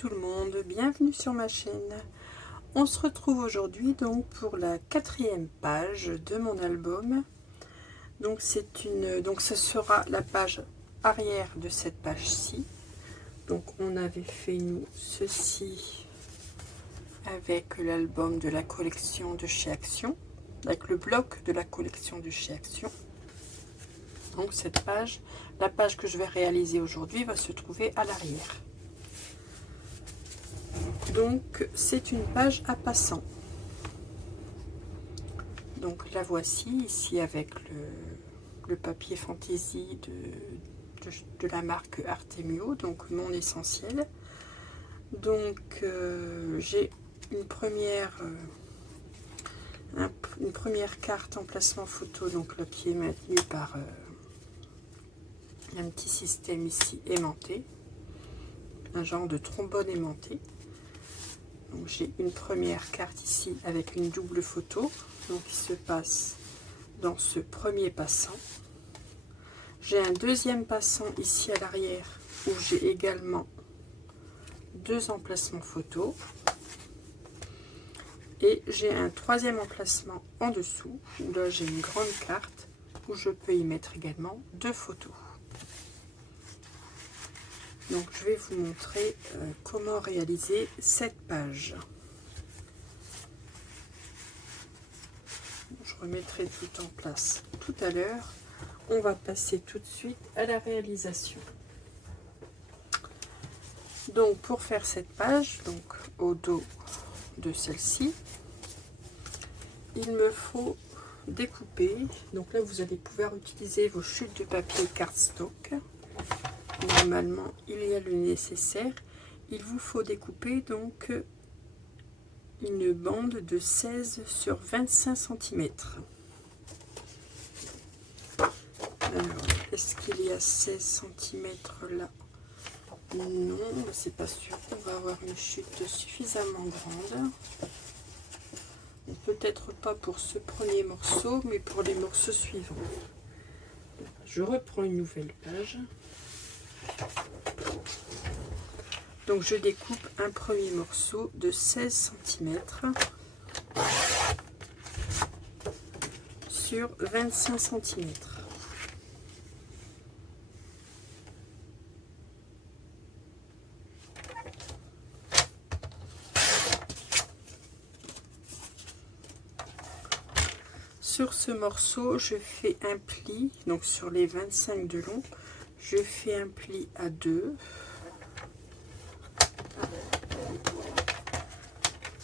tout le monde, bienvenue sur ma chaîne. On se retrouve aujourd'hui donc pour la 4e page de mon album. Donc ce sera la page arrière de cette page-ci. Donc on avait fait nous ceci avec l'album de la collection de chez Action, avec le bloc de la collection de chez Action. Donc cette page, la page que je vais réaliser aujourd'hui va se trouver à l'arrière. Donc c'est une page à passant. Donc la voici ici avec le papier fantaisie de la marque Artemio, donc mon essentiel. Donc j'ai une première carte emplacement photo, donc là, qui est maintenue par un petit système ici aimanté, un genre de trombone aimanté. Donc j'ai une première carte ici avec une double photo, donc qui se passe dans ce premier passant. J'ai un deuxième passant ici à l'arrière où j'ai également deux emplacements photos. Et j'ai un troisième emplacement en dessous où là j'ai une grande carte où je peux y mettre également deux photos. Donc je vais vous montrer comment réaliser cette page. Je remettrai tout en place tout à l'heure. On va passer tout de suite à la réalisation. Donc pour faire cette page, donc au dos de celle-ci, il me faut découper. Donc là vous allez pouvoir utiliser vos chutes de papier cardstock. Normalement il y a le nécessaire. Il vous faut découper donc une bande de 16 sur 25 cm. Alors, est-ce qu'il y a 16 cm là? Non, c'est pas sûr. On va avoir une chute suffisamment grande. Peut-être pas pour ce premier morceau, mais pour les morceaux suivants. Je reprends une nouvelle page. Donc je découpe un premier morceau de 16 cm sur 25 cm. Sur ce morceau, je fais un pli, donc sur les 25 de long, je fais un pli à 2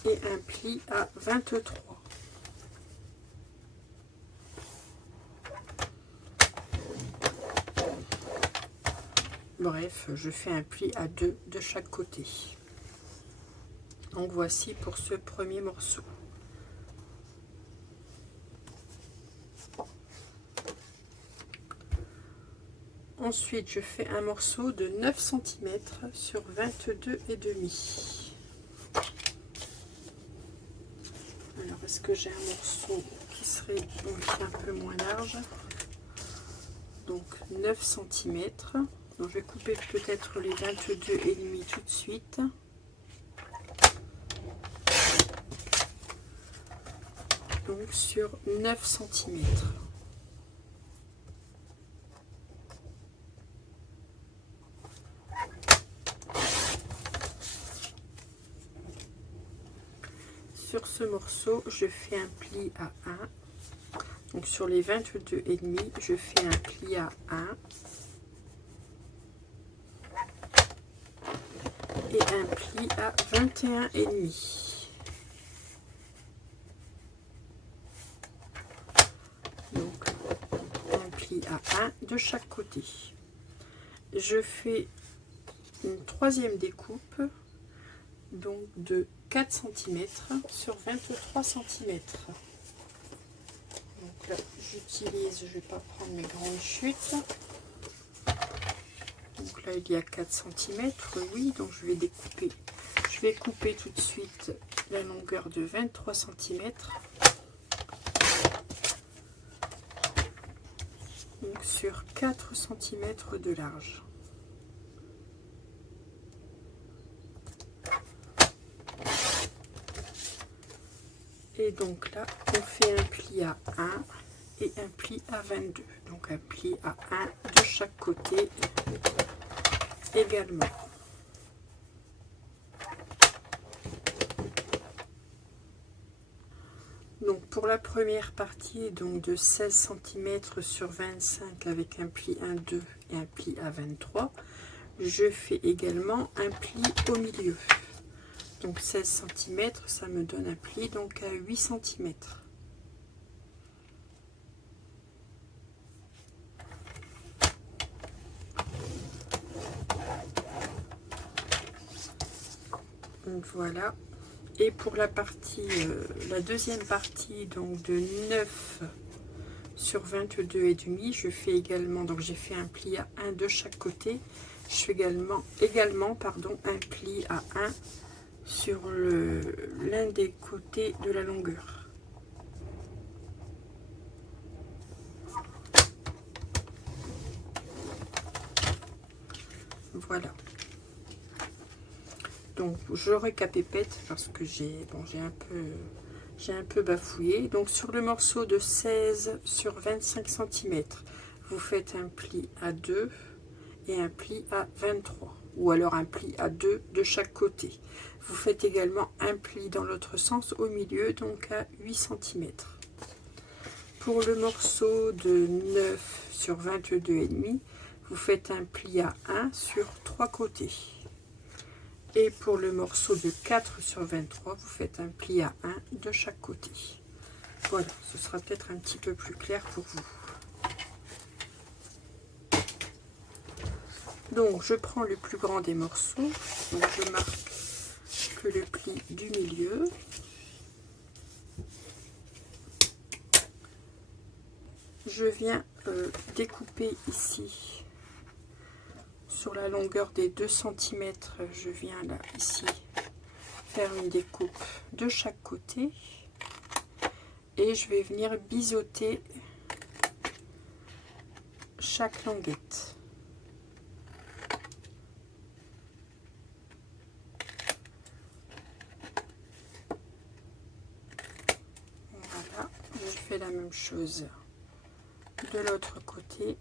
et un pli à 23. Bref, je fais un pli à 2 de chaque côté. Donc voici pour ce premier morceau. Ensuite, je fais un morceau de 9 cm sur 22,5. Alors, est-ce que j'ai un morceau qui serait un peu moins large? Donc 9 cm. Donc, je vais couper peut-être les 22,5 tout de suite. Donc sur 9 cm. Sur ce morceau, je fais un pli à 1. Donc sur les 22,5, je fais un pli à 1 et un pli à 21,5. Donc un pli à 1 de chaque côté. Je fais une troisième découpe donc de 4 cm sur 23 cm. Donc là j'utilise, je vais pas prendre mes grandes chutes. Donc là il y a 4 cm, oui, donc je vais découper. Je vais couper tout de suite la longueur de 23 cm. Donc sur 4 cm de large. Et donc là, on fait un pli à 1 et un pli à 22. Donc un pli à 1 de chaque côté également. Donc pour la première partie, donc de 16 cm sur 25 avec un pli 1,2 et un pli à 23, je fais également un pli au milieu. Donc 16 cm, ça me donne un pli donc à 8 cm. Donc voilà. Et pour la partie, la deuxième partie, donc de 9 sur 22 et demi, je fais également, donc j'ai fait un pli à 1 de chaque côté. Je fais également pardon, un pli à 1 sur l'un des côtés de la longueur. Voilà. Donc je récapépète parce que j'ai un peu bafouillé. Donc sur le morceau de 16 sur 25 cm, vous faites un pli à 2 et un pli à 23, ou alors un pli à 2 de chaque côté. Vous faites également un pli dans l'autre sens au milieu, donc à 8 cm. Pour le morceau de 9 sur 22,5, vous faites un pli à 1 sur 3 côtés. Et pour le morceau de 4 sur 23, vous faites un pli à 1 de chaque côté. Voilà, ce sera peut-être un petit peu plus clair pour vous. Donc je prends le plus grand des morceaux, donc je marque que le pli du milieu. Je viens découper ici sur la longueur des 2 cm, je viens là ici faire une découpe de chaque côté et je vais venir biseauter chaque languette. Voilà, je fais la même chose de l'autre côté.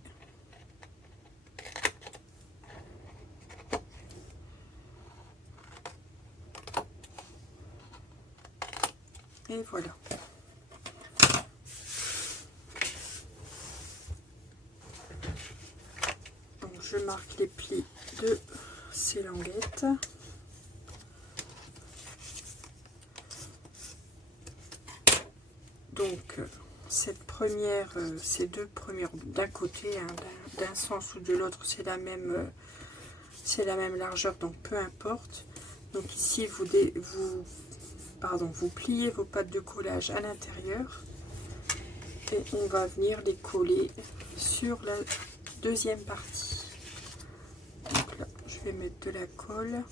Et voilà. Donc je marque les plis de ces languettes. Donc ces deux premières d'un côté, hein, d'un sens ou de l'autre, c'est la même largeur, donc peu importe. Donc ici vous pliez vos pattes de collage à l'intérieur et on va venir les coller sur la deuxième partie. Donc là, je vais mettre de la colle.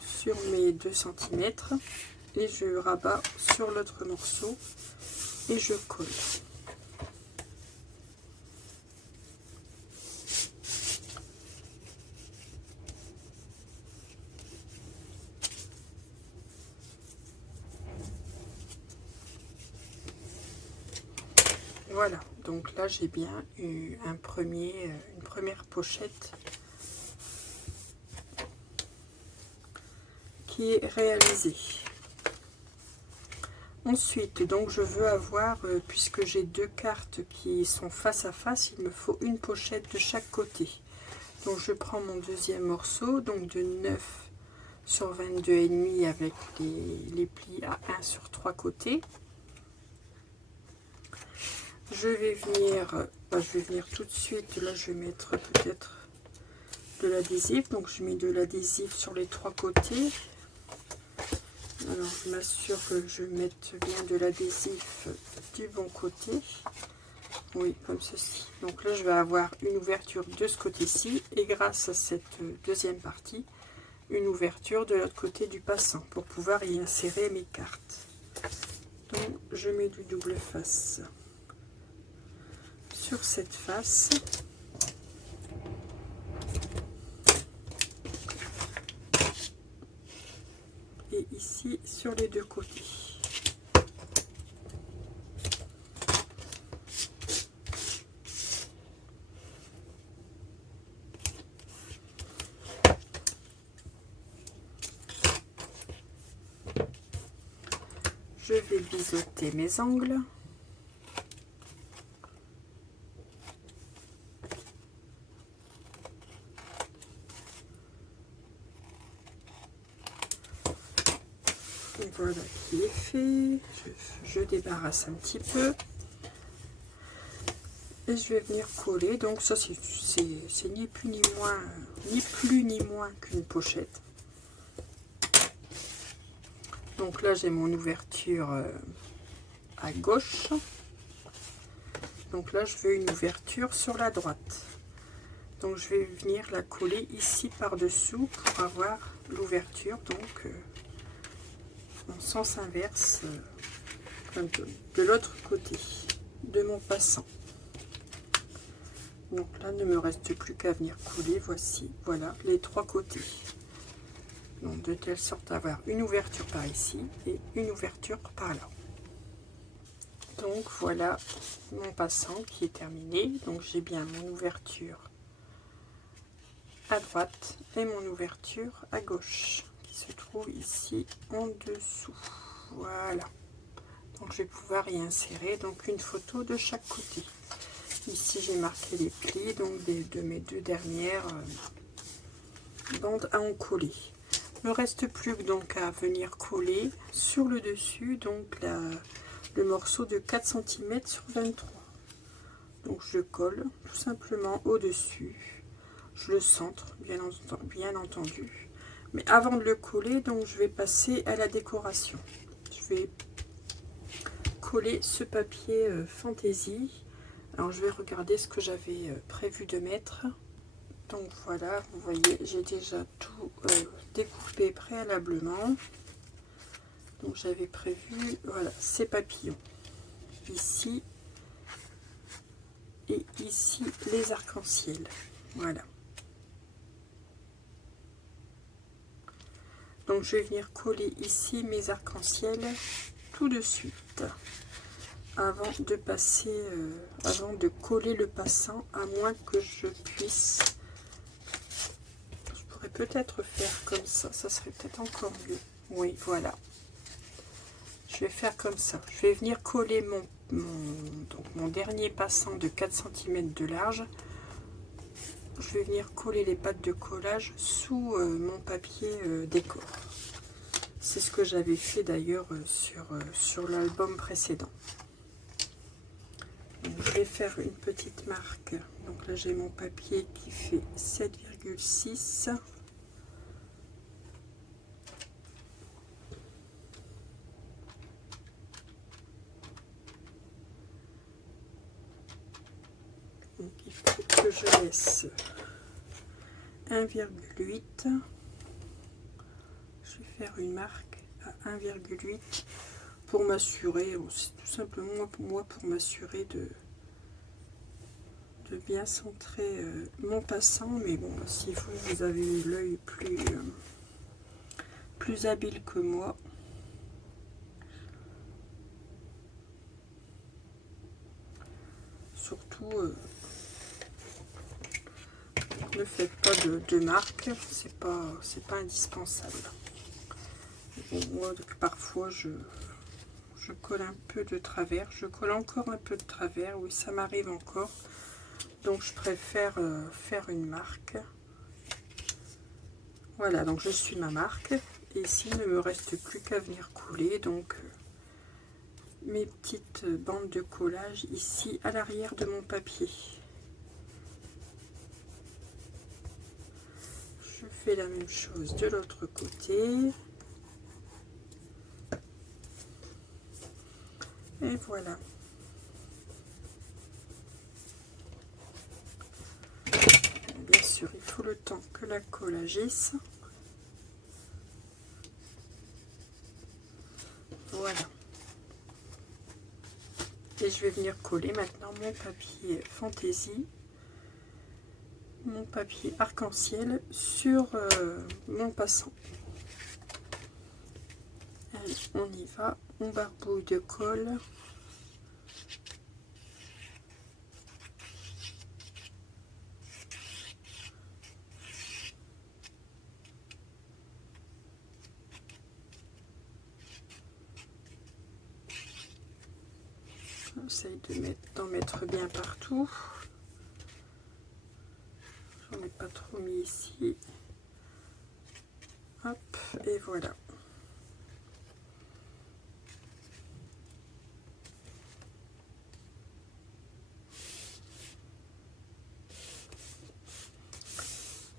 Sur mes 2 cm et je rabats sur l'autre morceau et je colle. Voilà, donc là j'ai bien eu une première pochette qui est réalisée. Ensuite, donc je veux avoir, puisque j'ai deux cartes qui sont face à face, il me faut une pochette de chaque côté. Donc je prends mon deuxième morceau, donc de 9 sur 22,5 avec les plis à 1 sur 3 côtés. Je vais venir tout de suite, là je vais mettre peut-être de l'adhésif, donc je mets de l'adhésif sur les 3 côtés. Alors je m'assure que je mette bien de l'adhésif du bon côté, oui comme ceci. Donc là je vais avoir une ouverture de ce côté-ci et grâce à cette deuxième partie, une ouverture de l'autre côté du passant pour pouvoir y insérer mes cartes. Donc je mets du double face sur cette face. ici sur les deux côtés. Je vais biseauter mes angles. Voilà qui est fait. Je débarrasse un petit peu. Et je vais venir coller. Donc ça c'est ni plus ni moins qu'une pochette. Donc là j'ai mon ouverture à gauche. Donc là je veux une ouverture sur la droite. Donc je vais venir la coller ici par dessous pour avoir l'ouverture donc en sens inverse de l'autre côté de mon passant. Donc là il ne me reste plus qu'à venir coller. Voilà les trois côtés. Donc de telle sorte à avoir une ouverture par ici et une ouverture par là. Donc voilà mon passant qui est terminé. Donc j'ai bien mon ouverture à droite et mon ouverture à gauche qui se trouve ici en dessous. Voilà. Donc je vais pouvoir y insérer donc une photo de chaque côté. Ici j'ai marqué les plis donc de mes deux dernières bandes à en coller. Il ne reste plus que donc à venir coller sur le dessus donc le morceau de 4 cm sur 23. Donc je colle tout simplement au dessus, je le centre bien entendu, mais avant de le coller donc je vais passer à la décoration. Je vais coller ce papier fantaisie. Alors je vais regarder ce que j'avais prévu de mettre. Donc voilà, vous voyez, j'ai déjà tout découpé préalablement. Donc j'avais prévu, voilà, ces papillons. Ici et ici les arcs-en-ciel. Voilà. Donc je vais venir coller ici mes arcs-en-ciel tout de suite. Avant de passer, avant de coller le passant, à moins que je puisse... peut-être faire comme ça serait peut-être encore mieux. Oui, voilà, je vais faire comme ça. Je vais venir coller mon dernier passant de 4 cm de large. Je vais venir coller les pattes de collage sous mon papier décor. C'est ce que j'avais fait d'ailleurs sur l'album précédent. Donc, je vais faire une petite marque. Donc là j'ai mon papier qui fait 7,6. Donc il faut que je laisse 1,8. Je vais faire une marque à 1,8 pour m'assurer, c'est tout simplement pour moi pour m'assurer de bien centrer mon passant. Mais bon, si vous avez l'œil plus habile que moi, surtout ne faites pas de marque, c'est pas indispensable. Bon, moi parfois je colle un peu de travers, je colle encore un peu de travers, oui ça m'arrive encore, donc je préfère faire une marque. Voilà, donc je suis ma marque et ici il ne me reste plus qu'à venir couler donc mes petites bandes de collage ici à l'arrière de mon papier. Je fais la même chose de l'autre côté. Et voilà. Bien sûr, il faut le temps que la colle agisse. Voilà. Et je vais venir coller maintenant mon papier fantaisie, mon papier arc-en-ciel sur mon passant. Allez, on y va, on barbouille de colle. J'essaye d'en mettre bien partout. J'en ai pas trop mis ici. Hop, et voilà.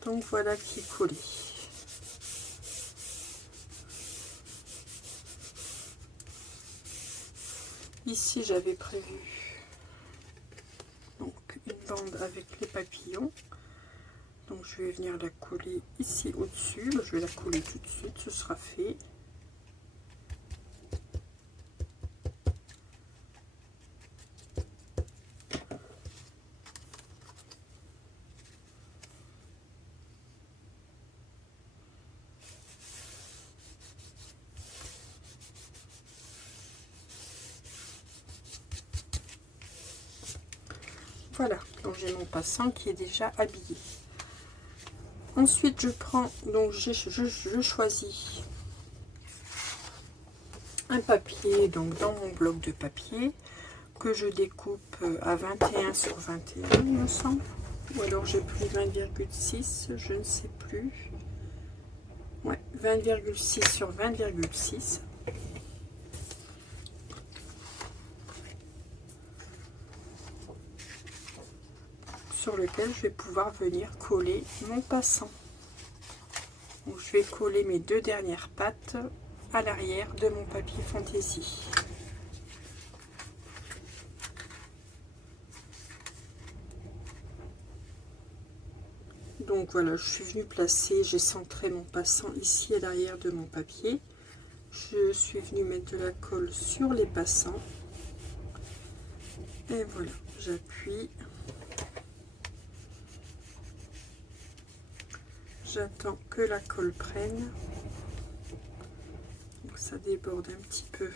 Donc voilà qui est collé. Ici j'avais prévu donc une bande avec les papillons. Donc je vais venir la coller ici au-dessus. Je vais la coller tout de suite, ce sera fait. Voilà, donc j'ai mon passant qui est déjà habillé. Ensuite je prends, donc je choisis un papier, donc dans mon bloc de papier, que je découpe à 21 sur 21 il me semble. Ou alors j'ai pris 20,6, je ne sais plus. Ouais, 20,6 sur 20,6. Sur lequel je vais pouvoir venir coller mon passant. Donc, je vais coller mes deux dernières pattes à l'arrière de mon papier fantaisie. Donc voilà, je suis venue placer, j'ai centré mon passant ici à l'arrière de mon papier. Je suis venue mettre de la colle sur les passants. Et voilà, j'appuie. J'attends que la colle prenne. Donc ça déborde un petit peu.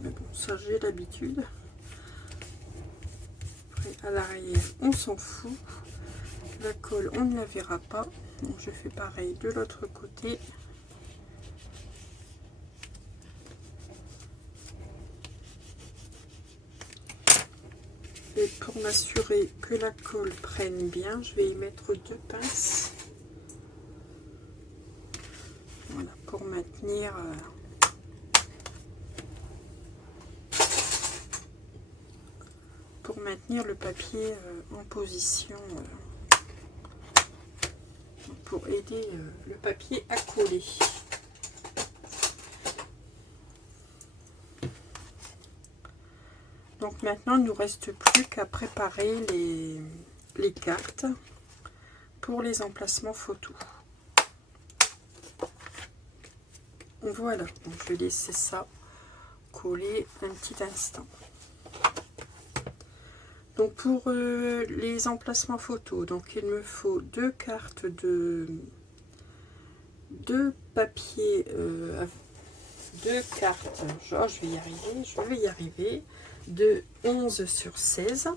Mais bon, ça j'ai l'habitude. Après, à l'arrière, on s'en fout. La colle, on ne la verra pas. Donc je fais pareil de l'autre côté. Et pour m'assurer que la colle prenne bien, je vais y mettre deux pinces. Voilà, pour maintenir le papier en position, pour aider le papier à coller. Donc maintenant, il ne nous reste plus qu'à préparer les cartes pour les emplacements photos. Voilà, donc je vais laisser ça coller un petit instant. Donc pour les emplacements photos, donc il me faut deux cartes de papier, deux cartes, genre je vais y arriver, de 11 sur 16.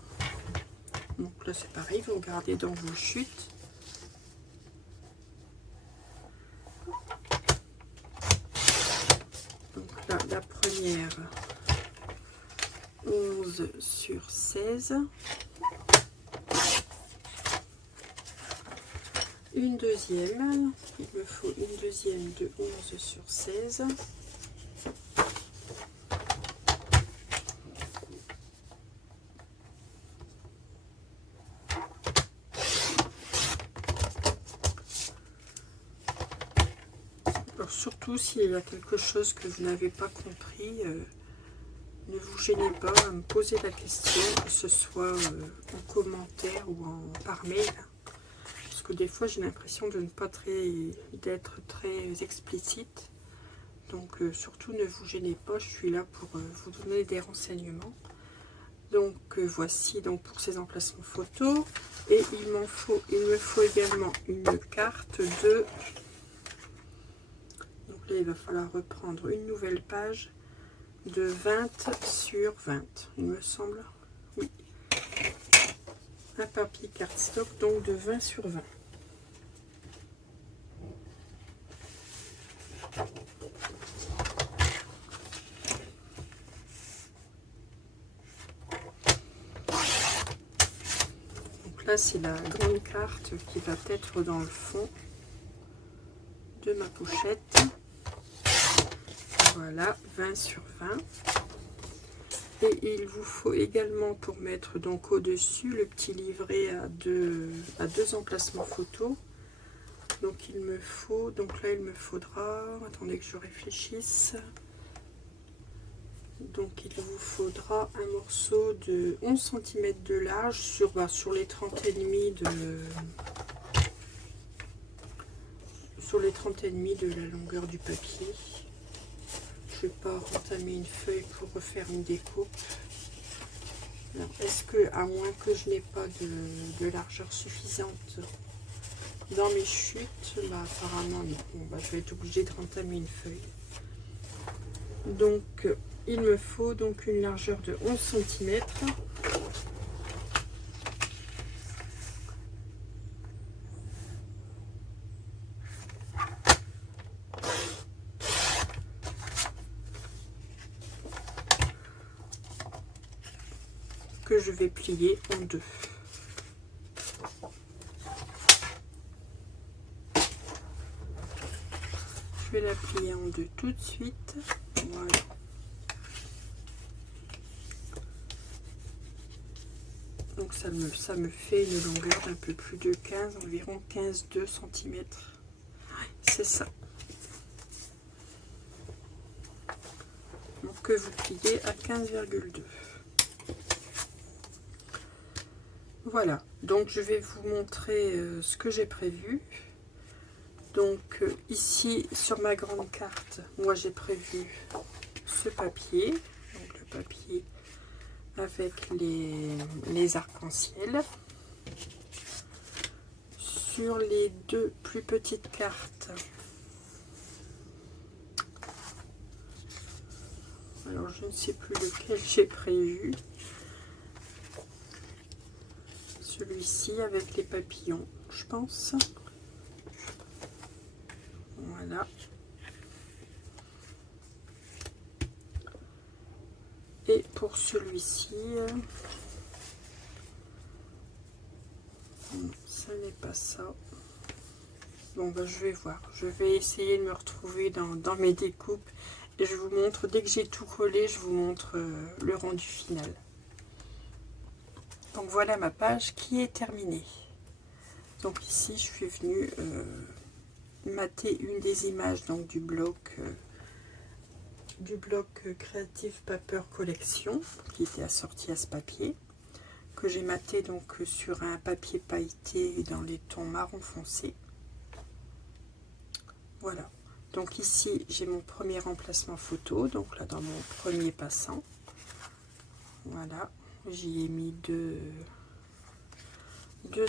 Donc là c'est pareil, vous regardez dans vos chutes. Donc là la première, 11 sur 16. Une deuxième, il me faut une deuxième de 11 sur 16. Alors surtout s'il y a quelque chose que vous n'avez pas compris, ne vous gênez pas à me poser la question, que ce soit en commentaire ou par mail. Parce que des fois j'ai l'impression de ne pas d'être très explicite. Donc surtout ne vous gênez pas, je suis là pour vous donner des renseignements. Donc voici donc pour ces emplacements photos. Et il me faut également une carte de... Donc là il va falloir reprendre une nouvelle page de 20 sur 20, il me semble. Oui, un papier cardstock donc de 20 sur 20. Donc là c'est la grande carte qui va être dans le fond de ma pochette. Voilà, 20 sur 20. Et il vous faut également pour mettre donc au-dessus le petit livret à deux emplacements photos. Donc il me faut, donc là il me faudra, attendez que je réfléchisse. Donc il vous faudra un morceau de 11 cm de large sur les 30,5 de la longueur du papier. Je ne vais pas entamer une feuille pour refaire une découpe. Est-ce que, à moins que je n'ai pas de largeur suffisante dans mes chutes, bah, apparemment non. Bon, bah, je vais être obligée de rentamer une feuille. Donc il me faut donc une largeur de 11 cm. Que je vais plier en deux. Je vais la plier en deux tout de suite. Voilà. Donc ça me fait une longueur d'un peu plus de 15, environ 15,2 cm. C'est ça. Donc que vous pliez à 15,2. Voilà, donc je vais vous montrer ce que j'ai prévu. Donc ici sur ma grande carte, moi j'ai prévu ce papier, donc le papier avec les arcs-en-ciel. Sur les deux plus petites cartes, alors je ne sais plus lequel j'ai prévu. Celui-ci avec les papillons, je pense. Voilà. Et pour celui-ci, ça n'est pas ça. Bon, bah, je vais voir. Je vais essayer de me retrouver dans mes découpes. Et je vous montre, dès que j'ai tout collé, je vous montre le rendu final. Donc voilà ma page qui est terminée. Donc ici, je suis venue mater une des images donc, du bloc Creative Paper Collection qui était assorti à ce papier, que j'ai maté donc sur un papier pailleté dans les tons marron foncé. Voilà, donc ici j'ai mon premier emplacement photo, donc là dans mon premier passant. Voilà, j'y ai mis deux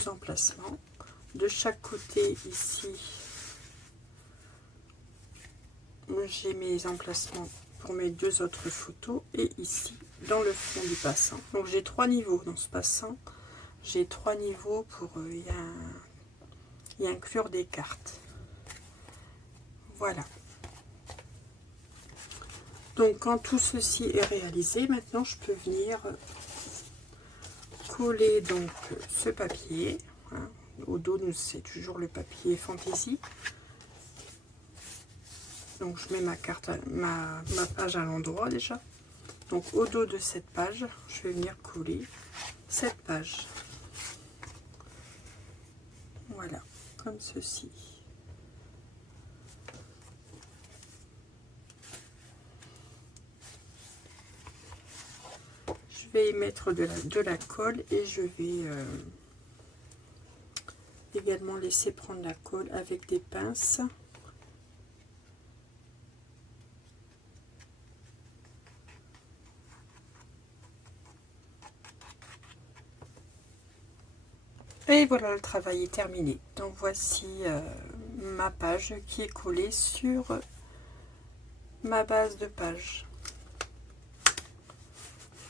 emplacements. De chaque côté ici, j'ai mes emplacements pour mes deux autres photos, et ici dans le fond du passant. Donc j'ai 3 niveaux dans ce passant, j'ai 3 niveaux pour y inclure des cartes. Voilà. Donc quand tout ceci est réalisé, maintenant je peux venir coller donc ce papier. Hein. Au dos, c'est toujours le papier Fantaisie. Donc je mets ma carte, ma page à l'endroit déjà. Donc au dos de cette page, je vais venir coller cette page. Voilà, comme ceci. Je vais y mettre de la colle et je vais également laisser prendre la colle avec des pinces. Et voilà, le travail est terminé. Donc voici ma page qui est collée sur ma base de page.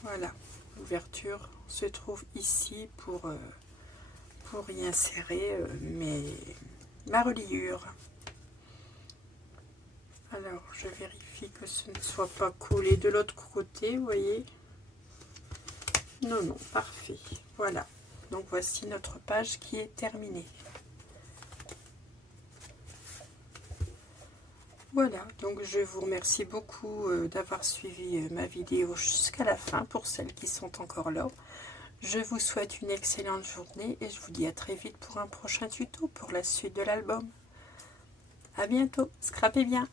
Voilà, l'ouverture se trouve ici pour y insérer ma reliure. Alors, je vérifie que ce ne soit pas collé de l'autre côté, vous voyez. Non, non, parfait. Voilà, donc voici notre page qui est terminée. Voilà, donc je vous remercie beaucoup d'avoir suivi ma vidéo jusqu'à la fin, pour celles qui sont encore là. Je vous souhaite une excellente journée et je vous dis à très vite pour un prochain tuto pour la suite de l'album. À bientôt, scrapez bien!